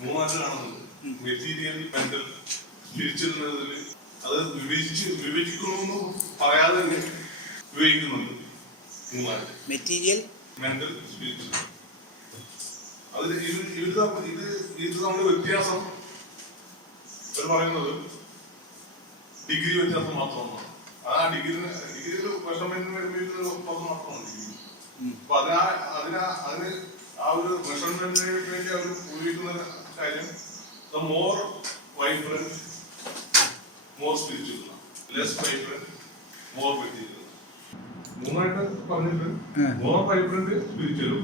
മൂന്നായിട്ട് കാണുന്നത് material, mental, spiritual എന്നതിൽ അത് വിഭജിക്കണമെന്ന് പറയാതെ തന്നെ വിഭജിക്കുന്നുണ്ട്. മൂന്നായിട്ട് മെറ്റീരിയൽ, മെന്റൽ, സ്പിരിച്വൽ. അതിൽ ഇത് നമ്മുടെ വ്യത്യാസം പറയുന്നത് ഡിഗ്രി വ്യത്യാസം മാത്രമാണ്. ആ ഡിഗ്രിയിൽ മെഷർമെന്റിന് മാത്രമാണ് ഡിഗ്രി. അപ്പൊ അതിന് ആ ഒരു മെഷർമെന്റിന് വേണ്ടി അവർ ഉപയോഗിക്കുന്ന കാര്യം more vibrant, more spiritual, less vibrant, more material. മൂന്നായിട്ട് പറഞ്ഞിട്ട് മോർ വൈബ്രന്റ് സ്പിരിച്വലും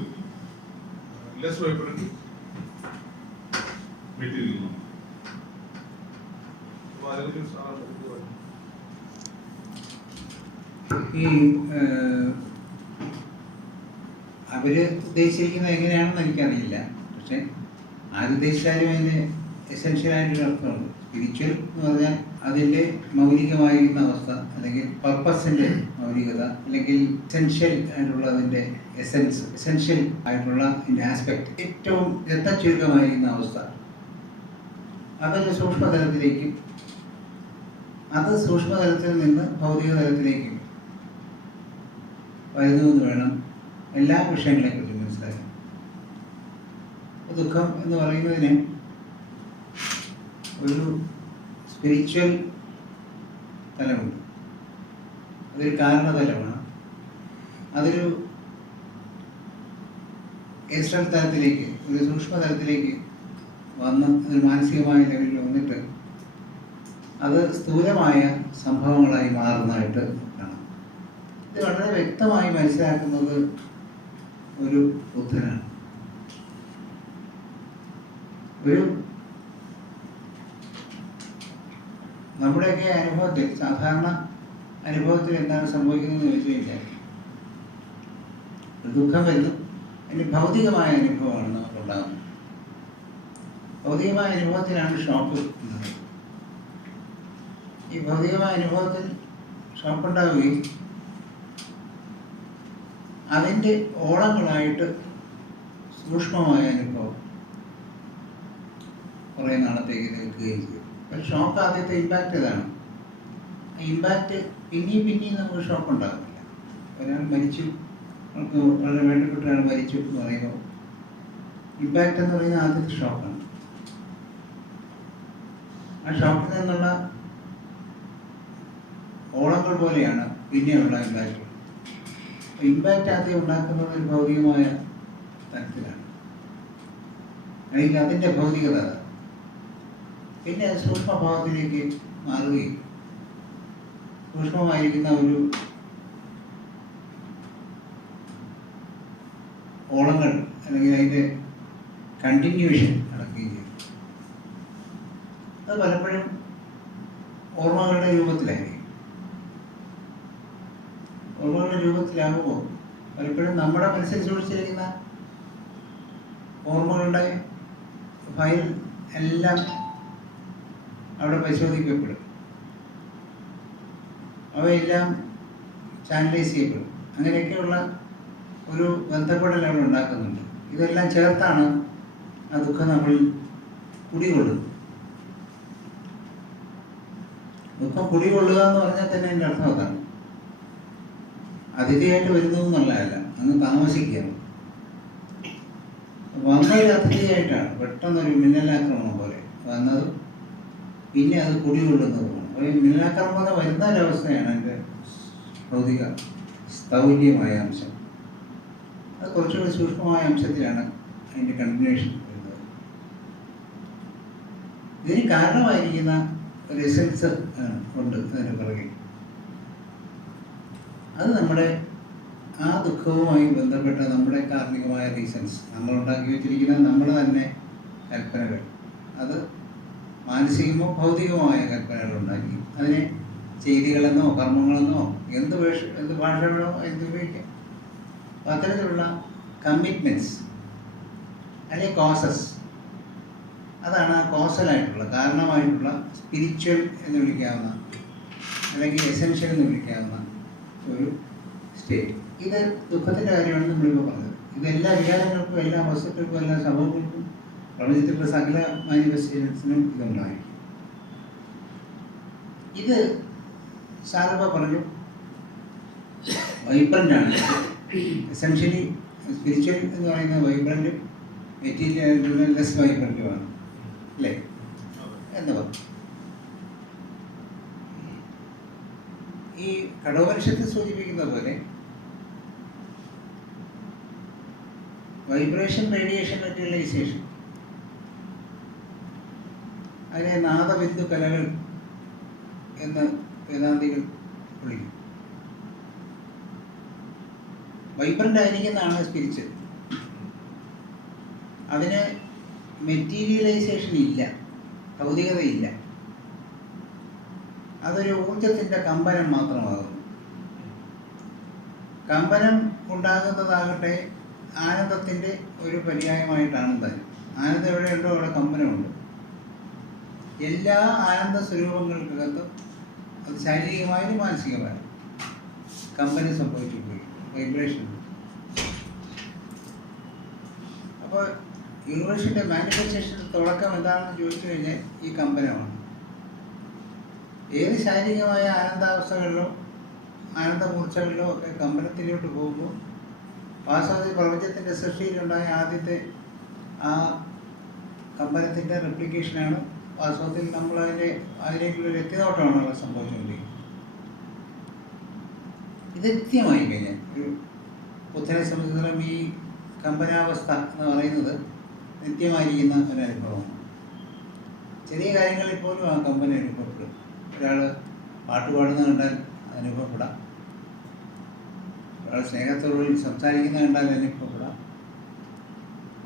ലെസ് വൈബ്രന്റ് മെറ്റീരിയലും. ഈ അവര് ഉദ്ദേശിച്ചിരിക്കുന്നത് എങ്ങനെയാണെന്ന് എനിക്കറിയില്ല. പക്ഷെ ആരുദ്ദേശിച്ചാലും അതിന് എസെൻഷ്യലായിട്ടൊരു അർത്ഥമുണ്ട്. സ്പിരിച്വൽ എന്ന് പറഞ്ഞാൽ അതിൻ്റെ മൗലികമായിരിക്കുന്ന അവസ്ഥ, അല്ലെങ്കിൽ പർപ്പസിൻ്റെ മൗലികത, അല്ലെങ്കിൽ എസെൻഷ്യൽ ആയിട്ടുള്ള അതിൻ്റെ എസെൻഷ്യൽ ആയിട്ടുള്ള അതിൻ്റെ ആസ്പെക്ട്, ഏറ്റവും ചുരുക്കമായിരിക്കുന്ന അവസ്ഥ, അതൊരു സൂക്ഷ്മതലത്തിലേക്കും അത് സൂക്ഷ്മതലത്തിൽ നിന്ന് ഭൗതിക തലത്തിലേക്കും വരുന്നുവെന്ന് വേണം എല്ലാ വിഷയങ്ങളെക്കുറിച്ചും മനസ്സിലാക്കാൻ. ദുഃഖം എന്ന് പറയുന്നതിന് ഒരു സ്പിരിച്വൽ തലമുണ്ട്, അതൊരു കാരണതലമാണ്. അതൊരു എക്സ്റ്റേണൽ തലത്തിലേക്ക്, ഒരു സൂക്ഷ്മതലത്തിലേക്ക് വന്ന് ഒരു മാനസികമായ ലെവലിൽ വന്നിട്ട് അത് സ്ഥൂലമായ സംഭവങ്ങളായി മാറുന്നതായിട്ട് കാണാം. ഇത് വളരെ വ്യക്തമായി മനസ്സിലാക്കുന്നത് ഒരു ബുദ്ധനാണ്. നമ്മുടെയൊക്കെ അനുഭവത്തിൽ, സാധാരണ അനുഭവത്തിൽ എന്താണ് സംഭവിക്കുന്നതെന്ന് ചോദിച്ചു കഴിഞ്ഞാൽ, ദുഃഖം വരുന്നു, അതിന് ഭൗതികമായ അനുഭവമാണ് നമുക്കുണ്ടാകുന്നത്. ഭൗതികമായ അനുഭവത്തിനാണ് ഷോക്ക് ഉണ്ടാകുന്നത്. ഈ ഭൗതികമായ അനുഭവത്തിൽ ഷോക്കുണ്ടാവുകയും അതിൻ്റെ ഓളങ്ങളായിട്ട് സൂക്ഷ്മമായ അനുഭവം കുറേ നാളത്തേക്ക് നിൽക്കുകയും ചെയ്യും. പക്ഷെ ഷോക്ക് ആദ്യത്തെ ഇമ്പാക്റ്റ് ഇതാണ്. ആ ഇമ്പാക്റ്റ് പിന്നെയും നമുക്ക് ഷോക്ക് ഉണ്ടാകുന്നില്ല. ഒരാൾ മരിച്ചു, നമുക്ക് വളരെ വേണ്ടപ്പെട്ട ഒരാൾ മരിച്ചു എന്ന് പറയുമ്പോൾ ഇമ്പാക്റ്റ് എന്ന് പറയുന്നത് ആദ്യത്തെ ഷോക്കാണ്. ആ ഷോക്കിൽ നിന്നുള്ള ഓളങ്ങൾ പോലെയാണ് പിന്നെയുള്ള ഇമ്പാക്റ്റ്. ഇമ്പാക്റ്റ് ആദ്യം ഉണ്ടാക്കുന്നത് ഒരു ഭൗതികമായ തരത്തിലാണ്, അല്ലെങ്കിൽ അതിൻ്റെ ഭൗതികത. പിന്നെ സൂക്ഷ്മഭാവത്തിലേക്ക് മാറുകയും സൂക്ഷ്മമായിരിക്കുന്ന ഒരു ഓളങ്ങൾ, അല്ലെങ്കിൽ അതിൻ്റെ കണ്ടിന്യൂഷൻ നടക്കുകയും ചെയ്യും. അത് പലപ്പോഴും ഓർമ്മകളുടെ രൂപത്തിലായിരിക്കും. ഓർമ്മകളുടെ രൂപത്തിലാകുമ്പോൾ പലപ്പോഴും നമ്മുടെ മനസ്സിൽ സൂക്ഷിച്ചിരിക്കുന്ന ഓർമ്മകളുടെ ഫയൽ എല്ലാം അവിടെ പരിശോധിക്കപ്പെടും. അവയെല്ലാം ചാനലൈസ് ചെയ്യപ്പെടും. അങ്ങനെയൊക്കെയുള്ള ഒരു ബന്ധപ്പെടൽ അവിടെ ഉണ്ടാക്കുന്നുണ്ട്. ഇതെല്ലാം ചേർത്താണ് ആ ദുഃഖം നമ്മൾ കുടികൊള്ളുന്നത്. ദുഃഖം കുടികൊള്ളുക എന്ന് പറഞ്ഞാൽ തന്നെ അതിൻ്റെ അർത്ഥം അതാണ്. അതിഥിയായിട്ട് വരുന്നു എന്നുള്ളതല്ല, അങ്ങ് താമസിക്കുകയാണ്. വന്നൊരു അതിഥിയായിട്ടാണ്, പെട്ടെന്നൊരു മിന്നലാക്രമണം പോലെ വന്നത്, പിന്നെ അത് കുടികൊള്ളുന്നതുമാണ്. ഒരു മിന്നലാക്രമണം വരുന്ന ഒരവസ്ഥയാണ് എൻ്റെ ഭൗതിക സ്ഥൗല്യമായ അംശം. അത് കുറച്ചുകൂടി സൂക്ഷ്മമായ അംശത്തിലാണ് അതിൻ്റെ കണ്ടിന്യൂഷൻ വരുന്നത്. ഇതിന് കാരണമായിരിക്കുന്ന ഒരു എസൻസ് ഉണ്ട് അതിന് പുറകെ. അത് നമ്മുടെ ആ ദുഃഖവുമായി ബന്ധപ്പെട്ട നമ്മുടെ കാർമികമായ റീസൺസ്, നമ്മൾ ഉണ്ടാക്കി വെച്ചിരിക്കുന്ന നമ്മുടെ തന്നെ കൽപ്പനകൾ, അത് മാനസികമോ ഭൗതികമായ കൽപ്പനകൾ ഉണ്ടാക്കി അതിനെ ചെയ്തികളെന്നോ കർമ്മങ്ങളെന്നോ എന്ത് ഭാഷകളോ എന്ത് ഉപയോഗിക്കാം. അത്തരത്തിലുള്ള കമ്മിറ്റ്മെൻറ്റ്സ് അല്ലെങ്കിൽ കോസസ്, അതാണ് ആ കോസലായിട്ടുള്ള, കാരണമായിട്ടുള്ള സ്പിരിച്വൽ എന്ന് വിളിക്കാവുന്ന അല്ലെങ്കിൽ എസെൻഷ്യൽ എന്ന് വിളിക്കാവുന്ന ഒരു സ്റ്റേറ്റ്. ഇത് ദുഃഖത്തിൻ്റെ കാര്യമാണ് നമ്മളിപ്പോൾ പറഞ്ഞത്. ഇതെല്ലാ വികാരങ്ങൾക്കും, എല്ലാ വസ്തുക്കൾക്കും, എല്ലാ സംഭവങ്ങൾക്കും പ്രപഞ്ചത്തിലുള്ള സകല മാനിഫെസ്റ്റേഷൻസിനും ഇതുണ്ടായിരിക്കും. ഇത് സാറിപ്പ പറഞ്ഞു വൈബ്രൻ്റ് ആണ്. എസെൻഷ്യലി സ്പിരിച്വൽ എന്ന് പറയുന്നത് വൈബ്രൻറ്റും മെറ്റീരിയൽ ലെസ് വൈബ്രൻറ്റുമാണ് അല്ലേ എന്ന് പറഞ്ഞു. ഈ കഠോപനിഷത്ത് സൂചിപ്പിക്കുന്ന പോലെ വൈബ്രേഷൻ, റേഡിയേഷൻ, മെറ്റീരിയലൈസേഷൻ, അതിനെ നാദബിന്ദു കലകൾ എന്ന് വേദാന്തികൾ വിളിക്കും. വൈബ്രൻ്റ് ആയിരിക്കുന്നതാണ് സ്പിരിച്വൽ. അതിന് മെറ്റീരിയലൈസേഷൻ ഇല്ല, ഭൗതികതയില്ല. അതൊരു ഊർജത്തിൻ്റെ കമ്പനം മാത്രമാകുന്നു. കമ്പനം ഉണ്ടാകുന്നതാകട്ടെ ആനന്ദത്തിൻ്റെ ഒരു പര്യായമായിട്ടാണ് തന്നെ. ആനന്ദം എവിടെയുണ്ടോ അവിടെ കമ്പനമുണ്ട്. എല്ലാ ആനന്ദ സ്വരൂപങ്ങൾക്കകത്തും അത് ശാരീരികമായാലും മാനസികമായാലും കമ്പനം സംഭവിച്ചുകൊണ്ടിരിക്കും, വൈബ്രേഷൻ. അപ്പോൾ യൂണിവേഴ്സിൻ്റെ മാനിഫെസ്റ്റേഷൻ്റെ തുടക്കം എന്താണെന്ന് ചോദിച്ചു കഴിഞ്ഞാൽ ഈ കമ്പനമാണ്. ഏത് ശാരീരികമായ ആനന്ദാവസ്ഥകളിലോ ആനന്ദമൂർച്ചകളിലോ ഒക്കെ കമ്പനത്തിലോട്ട് പോകുമ്പോൾ വാസ്തവത്തിൽ പ്രപഞ്ചത്തിൻ്റെ സൃഷ്ടിയിലുണ്ടായ ആദ്യത്തെ ആ കമ്പനത്തിൻ്റെ റെപ്ലിക്കേഷനാണ് വാസ്തവത്തിൽ അതിലേക്കുള്ളൊരു എത്തിനോട്ടമാണ് അവിടെ സംഭവിച്ചുകൊണ്ടിരിക്കുന്നത്. ഇത് നിത്യമായി കഴിഞ്ഞാൽ ഒരു ബുദ്ധനെ സംബന്ധിച്ചിടത്തോളം ഈ കമ്പനാവസ്ഥ എന്ന് പറയുന്നത് നിത്യമായിരിക്കുന്ന ഒരനുഭവമാണ്. ചെറിയ കാര്യങ്ങളിൽ പോലും ആ കമ്പന അനുഭവപ്പെടും. ഒരാൾ പാട്ട് പാടുന്നത് കണ്ടാൽ അനുഭവപ്പെടാം, ഒരാൾ സ്നേഹത്തോടുകൂടി സംസാരിക്കുന്നത് കണ്ടാൽ അനുഭവപ്പെടാം,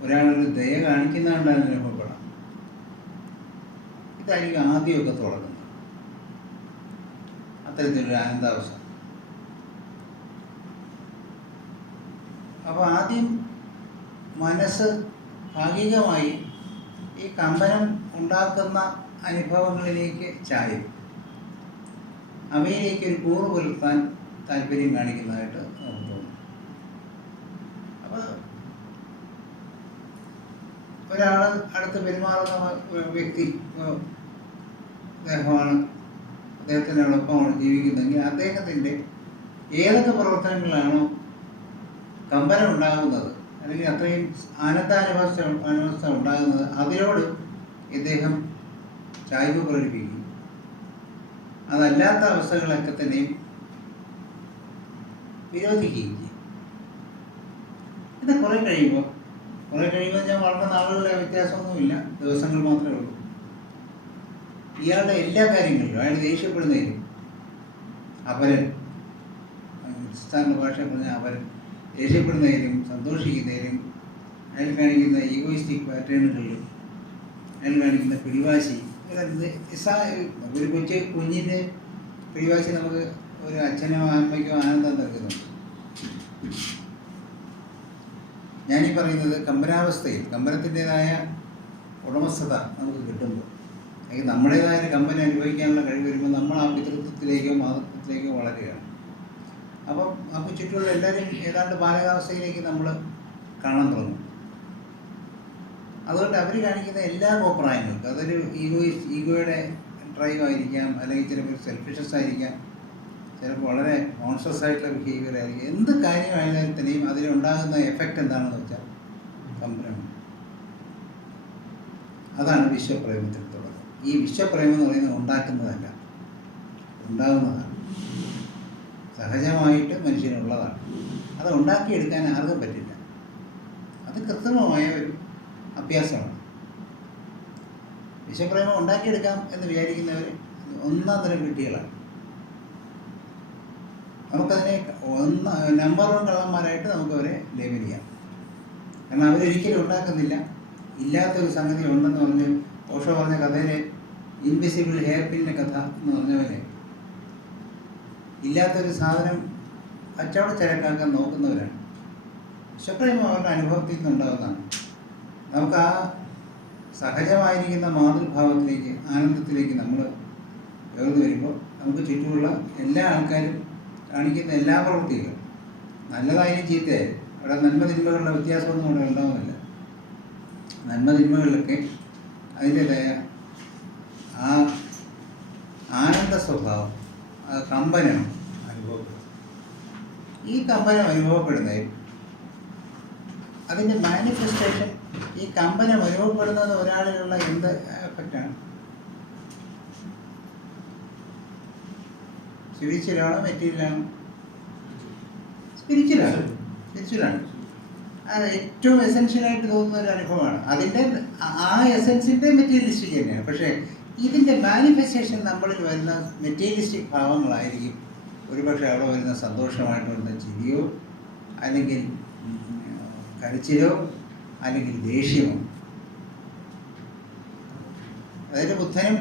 ഒരാളൊരു ദയ കാണിക്കുന്ന കണ്ടാൽ അനുഭവപ്പെടാം. ഇതായിരിക്കും ആദ്യമൊക്കെ തുടങ്ങുന്നത്, അത്തരത്തിലൊരു ആനന്ദാവസ്ഥ. അപ്പോൾ ആദ്യം മനസ്സ് ഭാഗികമായി ഈ കമ്പനം ഉണ്ടാക്കുന്ന അനുഭവങ്ങളിലേക്ക് ചായും. അവയിലേക്ക് ഒരു കൂറ് പുലർത്താൻ താല്പര്യം കാണിക്കുന്നതായിട്ട് നമുക്ക് തോന്നും. അപ്പോൾ ഒരാൾ അടുത്ത് പെരുമാറുന്ന വ്യക്തി അദ്ദേഹമാണ്, അദ്ദേഹത്തിനോടൊപ്പമാണ് ജീവിക്കുന്നതെങ്കിൽ അദ്ദേഹത്തിൻ്റെ ഏതൊക്കെ പ്രവർത്തനങ്ങളാണോ കമ്പനം ഉണ്ടാകുന്നത് അല്ലെങ്കിൽ അത്രയും ആനന്ദാനുഭവസ്ഥ ഉണ്ടാകുന്നത് അതിനോട് ഇദ്ദേഹം ചായ്വ് പ്രകടിപ്പിക്കും. അതല്ലാത്ത അവസ്ഥകളൊക്കെ തന്നെയും വിരോധിക്കുകയും ചെയ്യും. ഇത് കുറേ കഴിയുമ്പോൾ ഞാൻ വളരെ നാളുകളുടെ വ്യത്യാസമൊന്നുമില്ല, ദിവസങ്ങൾ മാത്രമേ ഉള്ളൂ. ഇയാളുടെ എല്ലാ കാര്യങ്ങളിലും അയാൾ ദേഷ്യപ്പെടുന്നതിലും അപരൻ, സംസ്ഥാന ഭാഷ പറഞ്ഞ അപരൻ, ദേഷ്യപ്പെടുന്നതിലും സന്തോഷിക്കുന്നതിലും അയാൾ കാണിക്കുന്ന ഈഗോയിസ്റ്റിക് പാറ്റേണുകളിലും അയാൾ കാണിക്കുന്ന പിടിവാശി, ഒരു കുഞ്ഞിൻ്റെ പിടിവാശി നമുക്ക് ഒരു അച്ഛനോ അമ്മയ്ക്കോ ആനന്ദം നൽകുന്നുണ്ട്. ഞാനീ പറയുന്നത് കമ്പനാവസ്ഥയിൽ കമ്പനത്തിൻ്റെതായ ഉടമസ്ഥത നമുക്ക് കിട്ടുമ്പോൾ, അല്ലെങ്കിൽ നമ്മുടേതായ കമ്പനം അനുഭവിക്കാനുള്ള കഴിവ് വരുമ്പോൾ നമ്മൾ ആ പിതൃത്വത്തിലേക്കോ മാതൃത്വത്തിലേക്കോ വളരുകയാണ്. അപ്പം ചുറ്റുമുള്ള എല്ലാവരും ഏതാണ്ട് ബാലകാവസ്ഥയിലേക്ക് നമ്മൾ കാണാൻ തുടങ്ങും. അതുകൊണ്ട് അവർ കാണിക്കുന്ന എല്ലാ കോപ്രായങ്ങൾക്കും അതൊരു ഈഗോയുടെ ഡ്രൈവ് ആയിരിക്കാം, അല്ലെങ്കിൽ ചിലപ്പോൾ സെൽഫിഷസ് ആയിരിക്കാം, ചിലപ്പോൾ വളരെ കോൺഷ്യസ് ആയിട്ടുള്ള ബിഹേവിയർ ആയിരിക്കും. എന്ത് കാര്യമായാലും തന്നെയും അതിലുണ്ടാകുന്ന എഫക്റ്റ് എന്താണെന്ന് വെച്ചാൽ കമ്പനം. അതാണ് വിശ്വപ്രേമത്തിൽ തുടക്കം. ഈ വിശ്വപ്രേമം എന്ന് പറയുന്നത് ഉണ്ടാക്കുന്നതല്ല, ഉണ്ടാകുന്നതാണ്, സഹജമായിട്ട് മനുഷ്യനുള്ളതാണ്. അത് ഉണ്ടാക്കിയെടുക്കാൻ ആർക്കും പറ്റില്ല. അത് കൃത്രിമമായ ഒരു അഭ്യാസമാണ്. വിശ്വപ്രേമം ഉണ്ടാക്കിയെടുക്കാം എന്ന് വിചാരിക്കുന്നവർ ഒന്നാം തരം വിഡ്ഢികളാണ്. നമുക്കതിനെ നമ്പർ 1 കള്ളന്മാരായിട്ട് നമുക്കവരെ ലേബൽ ചെയ്യാം. കാരണം അവരൊരിക്കലും ഉണ്ടാക്കുന്നില്ല. ഇല്ലാത്തൊരു സംഗതി ഉണ്ടെന്ന് പറഞ്ഞ് ഓഷോ പറഞ്ഞ കഥയിലെ ഇൻവിസിബിൾ ഹെയർ പിന്നിൻ്റെ കഥ എന്ന് പറഞ്ഞ പോലെ ഇല്ലാത്തൊരു സാധനം കച്ചവടച്ചരക്കാക്കാൻ നോക്കുന്നവരാണ്. വിശ്വപ്രേമം അവരുടെ അനുഭവത്തിൽ നിന്നുണ്ടാകുന്നതാണ്. നമുക്ക് ആ സഹജമായിരിക്കുന്ന മാതൃഭാവത്തിലേക്ക്, ആനന്ദത്തിലേക്ക് നമ്മൾ ഉയർന്നു വരുമ്പോൾ നമുക്ക് ചുറ്റുമുള്ള എല്ലാ ആൾക്കാരും കാണിക്കുന്ന എല്ലാ പ്രവൃത്തികളും നല്ലതായാലും ചീത്തയായാലും അവിടെ നന്മ തിന്മകളുടെ വ്യത്യാസമൊന്നും അവിടെ ഉണ്ടാകുന്നില്ല. നന്മതിന്മകളിലൊക്കെ അതിൻ്റെതായ ആ ആനന്ദ സ്വഭാവം, ആ കമ്പനം അനുഭവപ്പെടും. ഈ കമ്പനം അനുഭവപ്പെടുന്നതിൽ അതിൻ്റെ മാനിഫെസ്റ്റേഷൻ, ഈ കമ്പനം അനുഭവപ്പെടുന്നത് ഒരാളിലുള്ള എന്ത് എഫക്റ്റാണ്? സ്പിരിച്വലാണോ മെറ്റീരിയലാണോ? സ്പിരിച്വലാണ്. അത് ഏറ്റവും എസെൻഷ്യലായിട്ട് തോന്നുന്ന ഒരു അനുഭവമാണ്. അതിൻ്റെ ആ എസെൻസിൻ്റെ മെറ്റീരിയലിസ്റ്റിക് തന്നെയാണ്. പക്ഷേ ഇതിൻ്റെ മാനിഫെസ്റ്റേഷൻ നമ്മളിൽ വരുന്ന മെറ്റീരിയലിസ്റ്റിക് ഭാവങ്ങളായിരിക്കും. ഒരുപക്ഷെ അവിടെ വരുന്ന സന്തോഷമായിട്ട് വരുന്ന ചിരിയോ, അല്ലെങ്കിൽ കരച്ചിലോ, അല്ലെങ്കിൽ ദേഷ്യമോ. അതായത് ബുദ്ധനും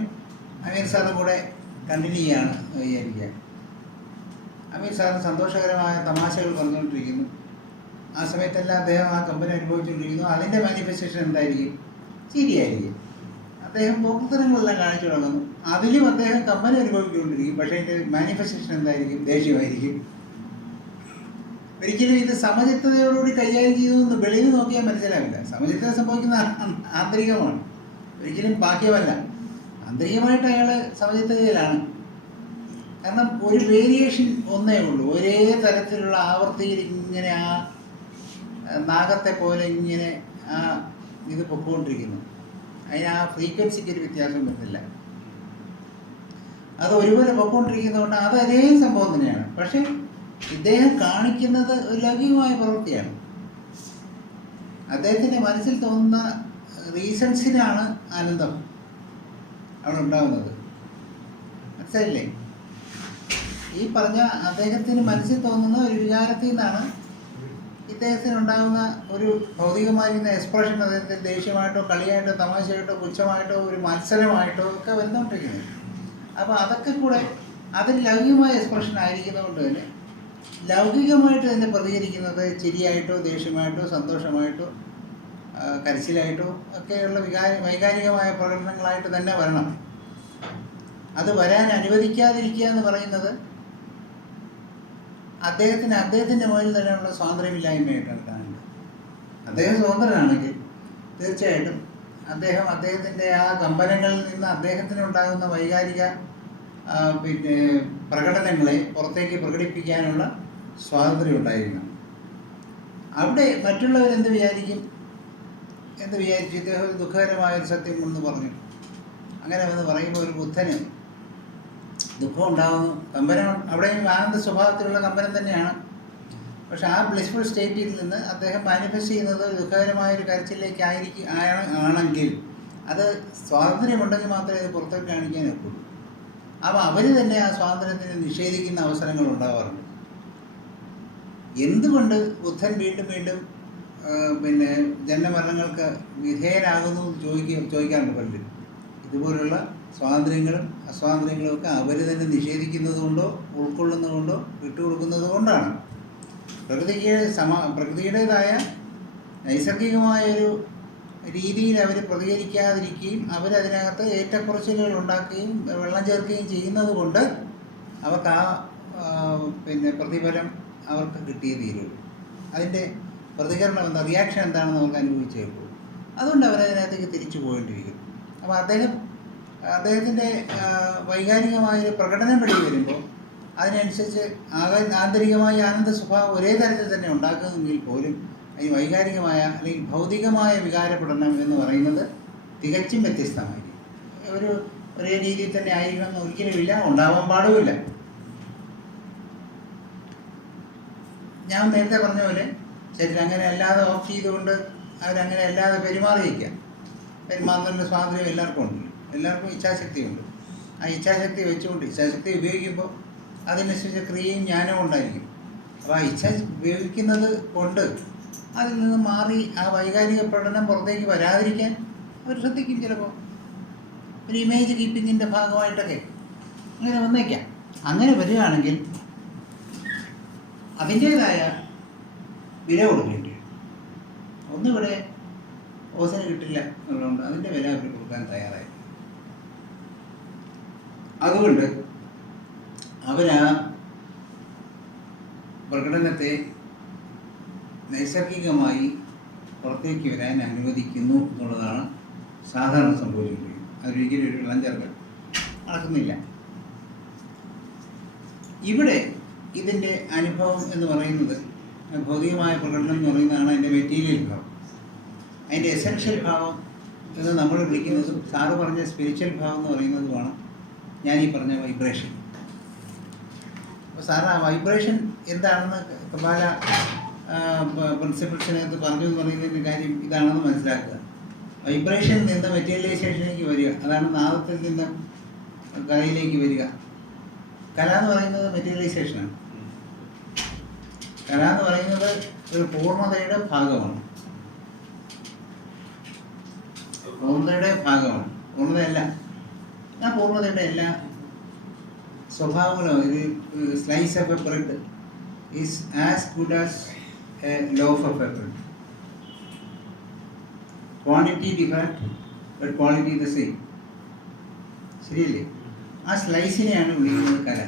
അമീർ സാറും കൂടെ കണ്ടിന്യൂ ചെയ്യാണ് വിചാരിക്കുക. അമീർ സാറിന് സന്തോഷകരമായ തമാശകൾ പറഞ്ഞുകൊണ്ടിരിക്കുന്നു. ആ സമയത്തെല്ലാം അദ്ദേഹം ആ കമ്പനി അനുഭവിച്ചുകൊണ്ടിരിക്കുന്നു. അതിൻ്റെ മാനിഫെസ്റ്റേഷൻ എന്തായിരിക്കും? ചിരിയായിരിക്കും. അദ്ദേഹം പോക്കത്തരങ്ങളെല്ലാം കാണിച്ചു തുടങ്ങുന്നു. അതിലും അദ്ദേഹം കമ്പനി അനുഭവിച്ചുകൊണ്ടിരിക്കും. പക്ഷേ അതിൻ്റെ മാനിഫെസ്റ്റേഷൻ എന്തായിരിക്കും? ദേഷ്യമായിരിക്കും. ഒരിക്കലും ഇത് സമചിത്തതയോടുകൂടി കൈകാര്യം ചെയ്തതെന്ന് വെളിയിൽ നോക്കിയാൽ മനസ്സിലാവില്ല. സമചിത്തത സംഭവിക്കുന്ന ആന്തരികമാണ്, ഒരിക്കലും ബാഹ്യമല്ല. ആന്തരികമായിട്ട് അയാൾ സമചിത്തതയിലാണ്. കാരണം ഒരു വേരിയേഷൻ ഒന്നേ ഉള്ളൂ. ഒരേ തരത്തിലുള്ള ആവൃത്തിയിൽ ഇങ്ങനെ ആ നാഗത്തെ പോലെ ഇങ്ങനെ ആ ഇത് പൊക്കോണ്ടിരിക്കുന്നു. അതിന് ആ ഫ്രീക്വൻസിക്ക് ഒരു വ്യത്യാസം വരുന്നില്ല. അത് ഒരുപോലെ പൊക്കോണ്ടിരിക്കുന്നതുകൊണ്ട് അത് അതേ സംഭവം തന്നെയാണ്. പക്ഷെ ഇദ്ദേഹം കാണിക്കുന്നത് ഒരു ലൗകികമായ പ്രവൃത്തിയാണ്. അദ്ദേഹത്തിൻ്റെ മനസ്സിൽ തോന്നുന്ന റീസൺസിനാണ് ആനന്ദം അവിടെ ഉണ്ടാകുന്നത്. മനസ്സിലായില്ലേ? ഈ പറഞ്ഞ അദ്ദേഹത്തിന് മനസ്സിൽ തോന്നുന്ന ഒരു വികാരത്തിൽ നിന്നാണ് ഇദ്ദേഹത്തിന് ഉണ്ടാകുന്ന ഒരു ഭൗതികമായിരുന്ന എക്സ്പ്രഷൻ, അദ്ദേഹത്തിന് ദേഷ്യമായിട്ടോ കളിയായിട്ടോ തമാശയായിട്ടോ പുച്ഛമായിട്ടോ ഒരു മത്സരമായിട്ടോ ഒക്കെ വരുന്നുകൊണ്ടിരിക്കുന്നത്. അപ്പോൾ അതൊക്കെ കൂടെ അതിൽ ലൗകികമായ എക്സ്പ്രഷൻ ആയിരിക്കുന്നതുകൊണ്ട് തന്നെ ലൗകികമായിട്ട് തന്നെ പ്രതികരിക്കുന്നത് ചിരിയായിട്ടോ ദേഷ്യമായിട്ടോ സന്തോഷമായിട്ടോ കരച്ചിലായിട്ടോ ഒക്കെയുള്ള വൈകാരികമായ പ്രകടനങ്ങളായിട്ട് തന്നെ വരണം. അത് വരാൻ അനുവദിക്കാതിരിക്കുക എന്ന് പറയുന്നത് അദ്ദേഹത്തിൻ്റെ മുകളിൽ തന്നെയുള്ള സ്വാതന്ത്ര്യമില്ലായ്മയായിട്ടാണ് കാണുന്നത്. അദ്ദേഹം സ്വതന്ത്രനാണെങ്കിൽ തീർച്ചയായിട്ടും അദ്ദേഹത്തിൻ്റെ ആ കമ്പനങ്ങളിൽ നിന്ന് അദ്ദേഹത്തിനുണ്ടാകുന്ന വൈകാരിക പ്രകടനങ്ങളെ പുറത്തേക്ക് പ്രകടിപ്പിക്കാനുള്ള സ്വാതന്ത്ര്യം ഉണ്ടായിരിക്കണം. അവിടെ മറ്റുള്ളവരെന്ത് വിചാരിച്ചു ഇദ്ദേഹം ഒരു ദുഃഖകരമായൊരു സത്യം എന്ന് പറഞ്ഞു. അങ്ങനെ വന്ന് പറയുമ്പോൾ ഒരു ബുദ്ധന് ദുഃഖം ഉണ്ടാകുന്നു. കമ്പനം അവിടെയും ആനന്ദ സ്വഭാവത്തിലുള്ള കമ്പനം തന്നെയാണ്. പക്ഷെ ആ ബ്ലിസ്ഫുൾ സ്റ്റേറ്റിൽ നിന്ന് അദ്ദേഹം മാനിഫെസ്റ്റ് ചെയ്യുന്നത് ദുഃഖകരമായൊരു കരച്ചിലേക്ക് ആണെങ്കിൽ അത് സ്വാതന്ത്ര്യമുണ്ടെങ്കിൽ മാത്രമേ അത് പുറത്തേക്ക് കാണിക്കാൻ ഒക്കുള്ളൂ. അപ്പോൾ അവർ തന്നെ ആ സ്വാതന്ത്ര്യത്തിന് നിഷേധിക്കുന്ന അവസരങ്ങൾ ഉണ്ടാവാറുണ്ട്. എന്തുകൊണ്ട് ബുദ്ധൻ വീണ്ടും ജന്മമരണങ്ങൾക്ക് വിധേയനാകുന്നു ചോദിക്കാറുണ്ട് പലരും. ഇതുപോലുള്ള സ്വാതന്ത്ര്യങ്ങളും അസ്വാതന്ത്ര്യങ്ങളും ഒക്കെ അവർ തന്നെ നിഷേധിക്കുന്നത് കൊണ്ടോ ഉൾക്കൊള്ളുന്നതുകൊണ്ടോ വിട്ടുകൊടുക്കുന്നത് കൊണ്ടാണ്. പ്രകൃതിയുടേതായ നൈസർഗികമായൊരു രീതിയിൽ അവർ പ്രതികരിക്കാതിരിക്കുകയും അവരതിനകത്ത് ഏറ്റക്കുറച്ചിലുകൾ ഉണ്ടാക്കുകയും വെള്ളം ചേർക്കുകയും ചെയ്യുന്നത് കൊണ്ട് അവർക്ക് ആ പ്രതിഫലം അവർക്ക് കിട്ടിയേ തീരുള്ളൂ. അതിൻ്റെ പ്രതികരണം എന്താ, റിയാക്ഷൻ എന്താണെന്ന് നമുക്ക് അനുഭവിച്ചേ ഉള്ളൂ. അതുകൊണ്ട് അവരതിനകത്തേക്ക് തിരിച്ചു പോകേണ്ടിയിരിക്കുന്നു. അപ്പോൾ അദ്ദേഹത്തിൻ്റെ വൈകാരികമായൊരു പ്രകടനം വെളി വരുമ്പോൾ അതിനനുസരിച്ച് ആന്തരികമായ ആനന്ദ സ്വഭാവം ഒരേ തരത്തിൽ തന്നെ ഉണ്ടാക്കുമെങ്കിൽ പോലും ഈ വൈകാരികമായ അല്ലെങ്കിൽ ഭൗതികമായ വികാര പഠനം എന്ന് പറയുന്നത് തികച്ചും വ്യത്യസ്തമായിരിക്കും. ഒരേ രീതിയിൽ തന്നെ ആയിരിക്കണം ഒരിക്കലുമില്ല, ഉണ്ടാവാൻ പാടുമില്ല. ഞാൻ നേരത്തെ പറഞ്ഞ പോലെ ശരി അങ്ങനെ അല്ലാതെ ഓഫ് ചെയ്തുകൊണ്ട് അവരങ്ങനെ അല്ലാതെ പെരുമാറുന്നതിൻ്റെ സ്വാതന്ത്ര്യം എല്ലാവർക്കും ഉണ്ട്. എല്ലാവർക്കും ഇച്ഛാശക്തിയുണ്ട്. ആ ഇച്ഛാശക്തി വെച്ചുകൊണ്ട് ഇച്ഛാശക്തി ഉപയോഗിക്കുമ്പോൾ അതിനനുസരിച്ച് ക്രിയയും ജ്ഞാനവും ഉണ്ടായിരിക്കും. അപ്പോൾ ആ ഇച്ഛ ഉപയോഗിക്കുന്നത് കൊണ്ട് അതിൽ നിന്ന് മാറി ആ വൈകാരിക പഠനം പുറത്തേക്ക് വരാതിരിക്കാൻ അവർ ശ്രദ്ധിക്കും. ചിലപ്പോൾ ഒരു ഇമേജ് കീപ്പിങ്ങിൻ്റെ ഭാഗമായിട്ടൊക്കെ അങ്ങനെ വന്നേക്കാം. അങ്ങനെ വരികയാണെങ്കിൽ അതിൻ്റേതായ വില കൊടുക്കേണ്ടി വരും. ഒന്നിവിടെ ഓസന് കിട്ടില്ല എന്നുള്ളതുകൊണ്ട് അതിൻ്റെ വില അവർ കൊടുക്കാൻ തയ്യാറായി. അതുകൊണ്ട് അവരാ പ്രകടനത്തെ നൈസർഗികമായി പുറത്തേക്ക് വരാൻ അനുവദിക്കുന്നു എന്നുള്ളതാണ് സാധാരണ സംഭവിച്ചുകൊണ്ടിരിക്കുന്നത്. അതൊരിക്കലും ഒരു വെള്ളം ചേർക്കൽ നടക്കുന്നില്ല. ഇവിടെ ഇതിൻ്റെ അനുഭവം എന്ന് പറയുന്നത്, ഭൗതികമായ പ്രകടനം എന്ന് പറയുന്നതാണ് അതിൻ്റെ മെറ്റീരിയൽ ഭാവം. അതിൻ്റെ എസെൻഷ്യൽ ഭാവം എന്ന് നമ്മൾ വിളിക്കുന്നതും സാറ് പറഞ്ഞ സ്പിരിച്വൽ ഭാവം എന്ന് പറയുന്നതുമാണ് ഞാൻ ഈ പറഞ്ഞ വൈബ്രേഷൻ. അപ്പോൾ സാറ് ആ വൈബ്രേഷൻ എന്താണെന്ന് കപാല പ്രിൻസിപ്പിൾസിനകത്ത് പറഞ്ഞു എന്ന് പറയുന്നതിൻ്റെ കാര്യം ഇതാണെന്ന് മനസ്സിലാക്കുക. വൈബ്രേഷനിൽ നിന്ന് മെറ്റീരിയലൈസേഷനിലേക്ക് വരിക, അതാണ് നാദത്തിൽ നിന്ന് കലയിലേക്ക് വരിക. കല എന്ന് പറയുന്നത് മെറ്റീരിയലൈസേഷനാണ്. കല എന്ന് പറയുന്നത് ഒരു പൂർണ്ണതയുടെ ഭാഗമാണ്. പൂർണ്ണതയുടെ ഭാഗമാണ്, പൂർണ്ണതയല്ല. ആ പൂർണ്ണതയുടെ എല്ലാ സ്വഭാവങ്ങളും, ഇത് slice of A bread is as good as A loaf of A bread. Quantity different but quality the same. ശരിയല്ലേ? ആ സ്ലൈസിനെയാണ് വിളിക്കുന്നത് കല.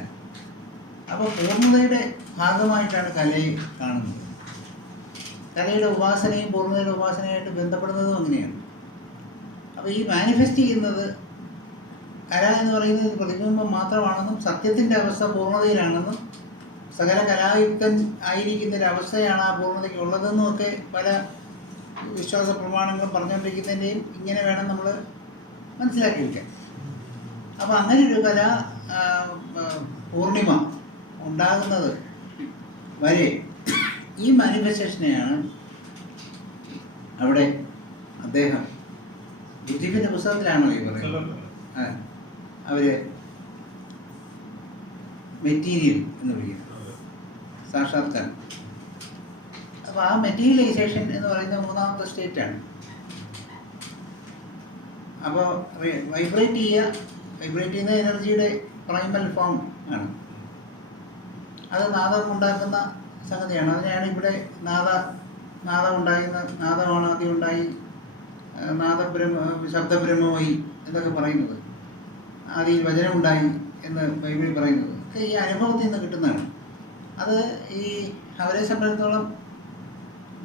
അപ്പോൾ പൂർണ്ണതയുടെ ഭാഗമായിട്ടാണ് കലയെ കാണുന്നത്. കലയുടെ ഉപാസനയും പൂർണ്ണതയുടെ ഉപാസനയായിട്ട് ബന്ധപ്പെടുന്നതും അങ്ങനെയാണ്. അപ്പോൾ ഈ മാനിഫെസ്റ്റ് ചെയ്യുന്നത് കല എന്ന് പറയുന്നത് പ്രതിബിംബം മാത്രമാണെന്നും സത്യത്തിൻ്റെ അവസ്ഥ പൂർണ്ണതയിലാണെന്നും സകല കലായുക്തൻ ആയിരിക്കുന്നൊരവസ്ഥയാണ് ആ പൂർണ്ണതയ്ക്ക് ഉള്ളതെന്നും ഒക്കെ പല വിശ്വാസ പ്രമാണങ്ങളും പറഞ്ഞുകൊണ്ടിരിക്കുന്നതിൻ്റെയും ഇങ്ങനെ വേണം നമ്മൾ മനസ്സിലാക്കിയിരിക്കാൻ. അപ്പോൾ അങ്ങനെ ഒരു കല പൂർണിമ ഉണ്ടാകുന്നത് വരെ ഈ മാനിഫെസ്റ്റേഷനെയാണ് അവിടെ അദ്ദേഹം ബുദ്ധിഫിൻ്റെ പുസ്തകത്തിലാണോ ഈ പറയുന്നത് അവർ മെറ്റീരിയൽ എന്ന് വിളിക്കുന്നത്, സാക്ഷാത്കാരം. അപ്പോൾ ആ മെറ്റീരിയലൈസേഷൻ എന്ന് പറയുന്ന മൂന്നാമത്തെ സ്റ്റേറ്റാണ്. അപ്പോൾ വൈബ്രേറ്റ് ചെയ്യുന്ന എനർജിയുടെ പ്രൈമൽ ഫോം ആണ്. അത് നാദം ഉണ്ടാക്കുന്ന സംഗതിയാണ്. അതിനെയാണ് ഇവിടെ നാദം ഉണ്ടാകുന്ന, നാദമാണ് ആദ്യം ഉണ്ടായി, ശബ്ദബ്രഹ്മമായി എന്നൊക്കെ പറയുന്നത്, ആദ്യം വചനം ഉണ്ടായി എന്ന് ബൈബിളിൽ പറയുന്നത് ഒക്കെ ഈ അനുഭവത്തിൽ നിന്ന് കിട്ടുന്നതാണ്. അത് ഈ അവരെ സംബന്ധിച്ചിടത്തോളം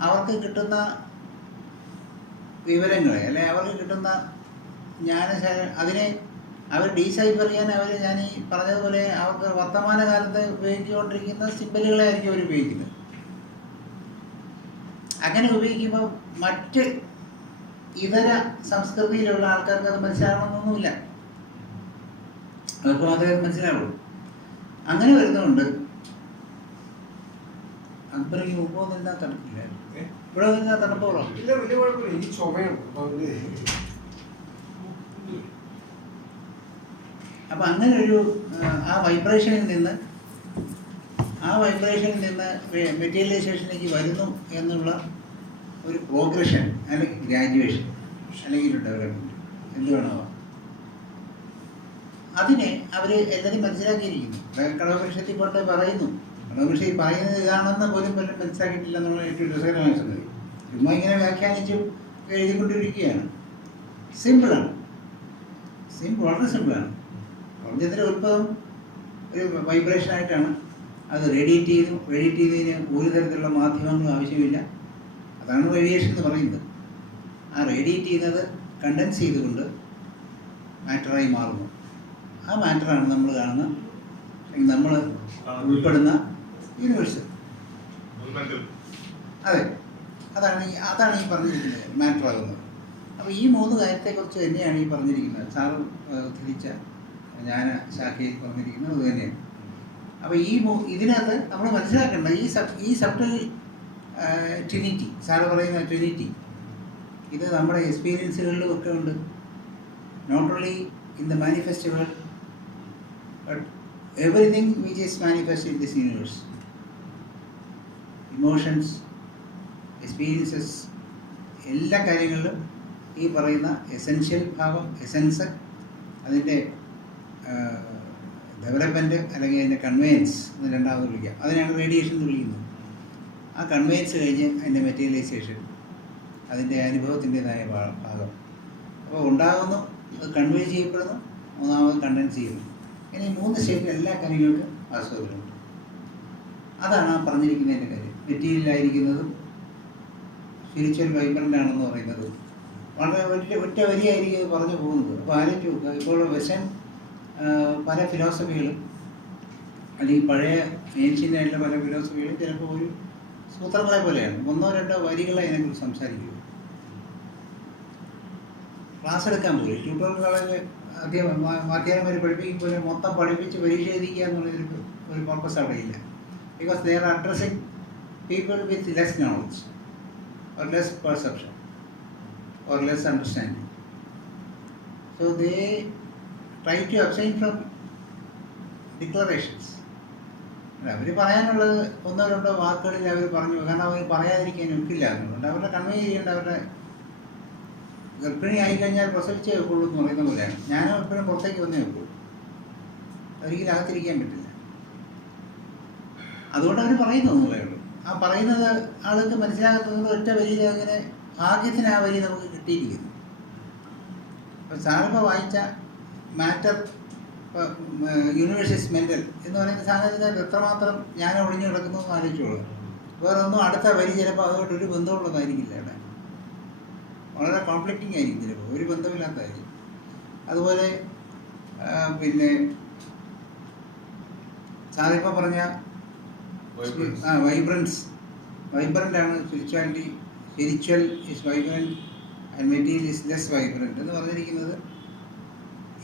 അവർക്ക് കിട്ടുന്ന വിവരങ്ങളെ, അല്ലെ അവർക്ക് കിട്ടുന്ന ജ്ഞാനശാല, അതിനെ അവർ ഡീസൈഫർ ചെയ്യാൻ ഞാൻ ഈ പറഞ്ഞതുപോലെ അവർക്ക് വർത്തമാനകാലത്ത് ഉപയോഗിച്ചുകൊണ്ടിരിക്കുന്ന സിമ്പലുകളായിരിക്കും അവർ ഉപയോഗിക്കുന്നത്. അങ്ങനെ ഉപയോഗിക്കുമ്പോൾ മറ്റ് ഇതര സംസ്കൃതിയിലുള്ള ആൾക്കാർക്ക് അത് മനസ്സിലാവണമെന്നൊന്നുമില്ല, അവർക്ക് മാത്രമേ മനസ്സിലാവുള്ളൂ. അങ്ങനെ വരുന്നതുകൊണ്ട് അക്ബറിക്ക് മുമ്പ് നിന്നാൽ തണുപ്പില്ല, ഇവിടെ നിന്നാൽ തണുപ്പോളോ? അപ്പം അങ്ങനെ ഒരു ആ വൈബ്രേഷനിൽ നിന്ന് മെറ്റീരിയലൈസേഷനിലേക്ക് വരുന്നു എന്നുള്ള ഒരു പ്രോഗ്രഷൻ, അല്ലെങ്കിൽ ഗ്രാജുവേഷൻ, അല്ലെങ്കിൽ ഒരു ഡെവലപ്മെൻറ്റ്, എന്ത് വേണോ അതിനെ അവർ എല്ലാവരും മനസ്സിലാക്കിയിരിക്കുന്നു. കടോപനിഷത്തിൽ കൊണ്ട് പറയുന്നു, കടോപനിഷത്തിൽ പറയുന്നത് ഇതാണെന്ന് പോലും പലരും മനസ്സിലാക്കിയിട്ടില്ല എന്നുള്ള ഏറ്റവും രസകരമായ സംഗതി. ചുമ്മാ ഇങ്ങനെ വ്യാഖ്യാനിച്ചും എഴുതിക്കൊണ്ടിരിക്കുകയാണ്. സിമ്പിളാണ്, വളരെ സിമ്പിളാണ്. പ്രപഞ്ചത്തിൻ്റെ ഉത്ഭവം ഒരു വൈബ്രേഷനായിട്ടാണ്. അത് റേഡിയേറ്റ് ചെയ്തതിന് ഒരു തരത്തിലുള്ള മാധ്യമങ്ങളും ആവശ്യമില്ല. അതാണ് റേഡിയേഷൻ എന്ന് പറയുന്നത്. ആ റേഡിയേറ്റ് ചെയ്യുന്നത് കണ്ടൻസ് ചെയ്തുകൊണ്ട് മാറ്ററായി മാറുന്നു. ആ മാറ്ററാണ് നമ്മൾ കാണുന്ന, നമ്മൾ ഉൾപ്പെടുന്ന യൂണിവേഴ്സ്. അതെ, അതാണ് ഈ പറഞ്ഞിരിക്കുന്നത്, മാറ്ററാകുന്നത്. അപ്പോൾ ഈ മൂന്ന് കാര്യത്തെക്കുറിച്ച് തന്നെയാണ് ഈ പറഞ്ഞിരിക്കുന്നത്. സാറ് ഉദ്ധരിച്ച ജ്ഞാന ശാഖയിൽ പറഞ്ഞിരിക്കുന്നത് അത് തന്നെയാണ്. അപ്പോൾ ഇതിനകത്ത് നമ്മൾ മനസ്സിലാക്കേണ്ട ഈ സബ്ടൽ ട്രിനിറ്റി, സാറ് പറയുന്ന ട്രിനിറ്റി, ഇത് നമ്മുടെ എക്സ്പീരിയൻസുകളിലും ഒക്കെ ഉണ്ട്. Not only in the manifest world but everything which is manifest in this universe. Emotions, experiences, എല്ലാ കാര്യങ്ങളിലും ഈ പറയുന്ന എസെൻഷ്യൽ ഭാവം, എസെൻസ്, അതിൻ്റെ ഡെവലപ്മെൻറ്റ് അല്ലെങ്കിൽ അതിൻ്റെ കൺവേയൻസ് എന്ന് രണ്ടാമത് വിളിക്കാം. അതിനാണ് റേഡിയേഷൻ എന്ന് വിളിക്കുന്നത്. ആ കൺവേയൻസ് കഴിഞ്ഞ് അതിൻ്റെ മെറ്റീരിയലൈസേഷൻ, അതിൻ്റെ അനുഭവത്തിൻ്റെതായ ഭാഗം. അപ്പോൾ ഉണ്ടാകുന്നു, അത് കൺവേ ചെയ്യപ്പെടുന്നു, മൂന്നാമത് കണ്ടൻസ് ചെയ്യുന്നു. ഇങ്ങനെ ഈ മൂന്ന് സ്റ്റേറ്റിൽ എല്ലാ കാര്യങ്ങൾക്കും ആസ്വാദനമുണ്ട്. അതാണ് ആ പറഞ്ഞിരിക്കുന്നതിൻ്റെ കാര്യം. മെറ്റീരിയലായിരിക്കുന്നതും സ്പിരിച്വൽ വൈബ്രൻ്റ് ആണെന്ന് പറയുന്നത് വളരെ ഒറ്റ വരിയായിരിക്കും ഇത് പറഞ്ഞു പോകുന്നത്. അപ്പോൾ ആലോചിച്ച് നോക്കുക, ഇപ്പോൾ വെസ്റ്റേൺ പല ഫിലോസഫികളും അല്ലെങ്കിൽ പഴയ ഏൻഷ്യൻ്റ് ആയിട്ടുള്ള പല ഫിലോസഫികളും ചിലപ്പോൾ ഒരു സൂത്രങ്ങളെ പോലെയാണ്, 1-2 വരികളെ അതിനെക്കുറിച്ച് സംസാരിക്കുക. ക്ലാസ് എടുക്കാൻ പോലും ട്യൂട്ടോറിയലുകളെ അധ്യാപനം വരെ പഠിപ്പിക്കുമ്പോൾ മൊത്തം പഠിപ്പിച്ച് പരീക്ഷ എഴുതിക്കുക ഒരു പർപ്പസ് അവിടെ ഇല്ല. Because they are addressing people with less knowledge or less perception or less understanding. So they try to abstain from declarations. അവർ പറയാനുള്ളത് 1-2 വാക്കുകളിൽ അവർ പറഞ്ഞു, കാരണം അവർ പറയാതിരിക്കാൻ ഒക്കില്ല എന്നുള്ളത്. അവരുടെ കൺവേ ചെയ്യേണ്ട, അവരുടെ ഗർഭിണി ആയിക്കഴിഞ്ഞാൽ പ്രസവിച്ചേ വെക്കുള്ളൂ എന്ന് പറയുന്ന പോലെയാണ്. ഞാനും എപ്പോഴും പുറത്തേക്ക് വന്നേ വെക്കുള്ളൂ, ഒരിക്കലും അകത്തിരിക്കാൻ പറ്റില്ല. അതുകൊണ്ട് അവർ പറയുന്നൊന്നുമില്ലേ ഉള്ളൂ. ആ പറയുന്നത് ആൾക്ക് മനസ്സിലാകുന്നത് ഒറ്റ വരിയിൽ അങ്ങനെ ഭാഗ്യത്തിന് ആ വരി നമുക്ക് കിട്ടിയിരിക്കുന്നു. അപ്പോൾ സാറിപ്പോൾ വായിച്ച മാറ്റർ യൂണിവേഴ്സ് ഇസ് മെൻ്റൽ എന്ന് പറയുന്ന സാധനത്തിന് എത്രമാത്രം ഞാൻ ഒളിഞ്ഞു കിടക്കുന്നു എന്ന് ആലോചിച്ചോളൂ. വേറെ ഒന്നും അടുത്ത വരി ചിലപ്പോൾ അതുകൊണ്ടൊരു ബന്ധമുള്ളതായിരിക്കില്ല, അവിടെ വളരെ കോൺഫ്ലിക്റ്റിംഗ് ആയിരിക്കും, ചിലപ്പോൾ ഒരു ബന്ധമില്ലാത്തതായിരിക്കും. അതുപോലെ പിന്നെ സാറിപ്പോൾ പറഞ്ഞ വൈബ്രൻ്റ് ആണ് spirituality. Spiritual is vibrant and material is less vibrant എന്ന് പറഞ്ഞിരിക്കുന്നത്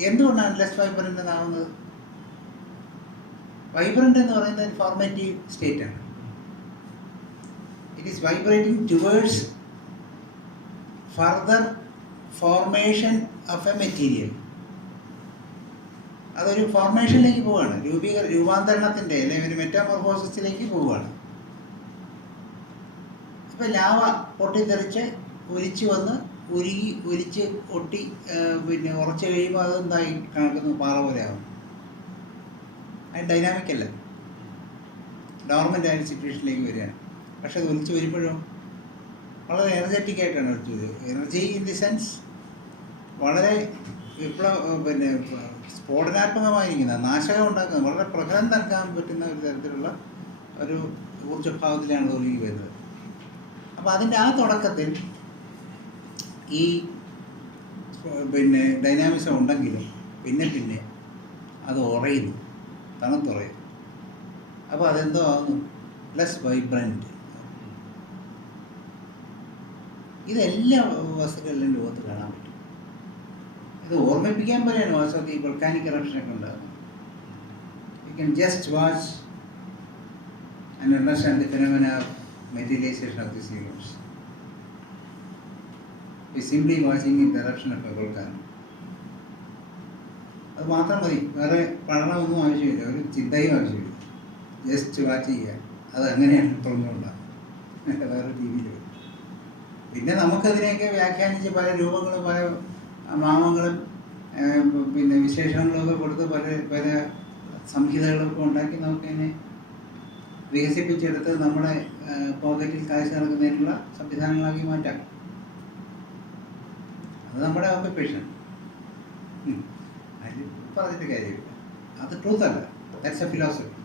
എന്തുകൊണ്ടാണ് ലെസ് വൈബ്രൻ്റ് എന്നാവുന്നത്? വൈബ്രൻ്റ് എന്ന് പറയുന്നത് ഒരു ഫോർമേറ്റീവ് സ്റ്റേറ്റ് ആണ്. It is vibrating towards further formation of A material. അതൊരു ഫോർമേഷനിലേക്ക് പോവുകയാണ്, രൂപാന്തരണത്തിൻ്റെ അല്ലെങ്കിൽ ഒരു മെറ്റാമോർഫോസിസിലേക്ക് പോവുകയാണ്. ഇപ്പം ലാവ പൊട്ടിത്തെറിച്ച് ഒലിച്ച് വന്ന് ഒലിച്ച് ഒട്ടി പിന്നെ ഉറച്ച് കഴിയുമ്പോൾ അതെന്തായി കണക്കുന്നു, പാറ പോലെ ആവും. അത് ഡൈനാമിക് അല്ല, ഡോർമെൻ്റ് ആയ സിറ്റുവേഷനിലേക്ക് വരികയാണ്. പക്ഷെ അത് ഒലിച്ച് വരുമ്പോഴും വളരെ എനർജറ്റിക് ആയിട്ടാണ് ഒലിച്ചു വരിക. എനർജി ഇൻ ദി സെൻസ് വളരെ പിന്നെ സ്ഫോടനാത്മകമായിരിക്കുന്നത്, നാശകം ഉണ്ടാക്കുന്നത്, വളരെ പ്രഹരം നൽകാൻ പറ്റുന്ന ഒരു തരത്തിലുള്ള ഒരു ഊർജ്ജഭാവത്തിലാണ് ഒഴുകി വരുന്നത്. അപ്പോൾ അതിൻ്റെ ആ തുടക്കത്തിൽ ഈ പിന്നെ ഡൈനാമിസം ഉണ്ടെങ്കിലും പിന്നെ അത് ഉറയുന്നു, തണുത്തുറയുന്നു. അപ്പോൾ അതെന്തോ ആകുന്നു, ലെസ് വൈബ്രൻറ്റ്. ഇതെല്ലാ വസ്തുക്കളിലും ലോകത്ത് കാണാൻ പറ്റും. ഇത് ഓർമ്മിപ്പിക്കാൻ പോലെയാണ് വാസ്തവത്തിൽ ഈ വോൾക്കാനിക് എറപ്ഷനൊക്കെ ഉണ്ടാകുന്നത്. You can just watch and understand the phenomena of materialisation of this universe by simply watching the eruption of a volcano. അത് മാത്രം മതി, വേറെ പഠനമൊന്നും ആവശ്യമില്ല, ഒരു ചിന്തയും ആവശ്യമില്ല. ജസ്റ്റ് വാച്ച് ചെയ്യുക, അത് അങ്ങനെയാണ് തുറന്നുകൊണ്ടാകും, വേറെ രീതിയിൽ. പിന്നെ നമുക്കതിനെയൊക്കെ വ്യാഖ്യാനിച്ച് പല രൂപങ്ങളും പല നാമങ്ങളും പിന്നെ വിശേഷങ്ങളൊക്കെ കൊടുത്ത് പല സംഹിതകളൊക്കെ ഉണ്ടാക്കി നമുക്കതിനെ വികസിപ്പിച്ചെടുത്ത് നമ്മുടെ പോക്കറ്റിൽ കാശ് നടക്കുന്നതിനുള്ള സംവിധാനങ്ങളാക്കി മാറ്റാം. അത് നമ്മുടെ ഓക്കുപ്പേഷൻ. അതിൽ പറഞ്ഞിട്ട് കാര്യമില്ല, അത് ട്രൂത്ത് അല്ല, ദാറ്റ്സ് എ ഫിലോസഫി.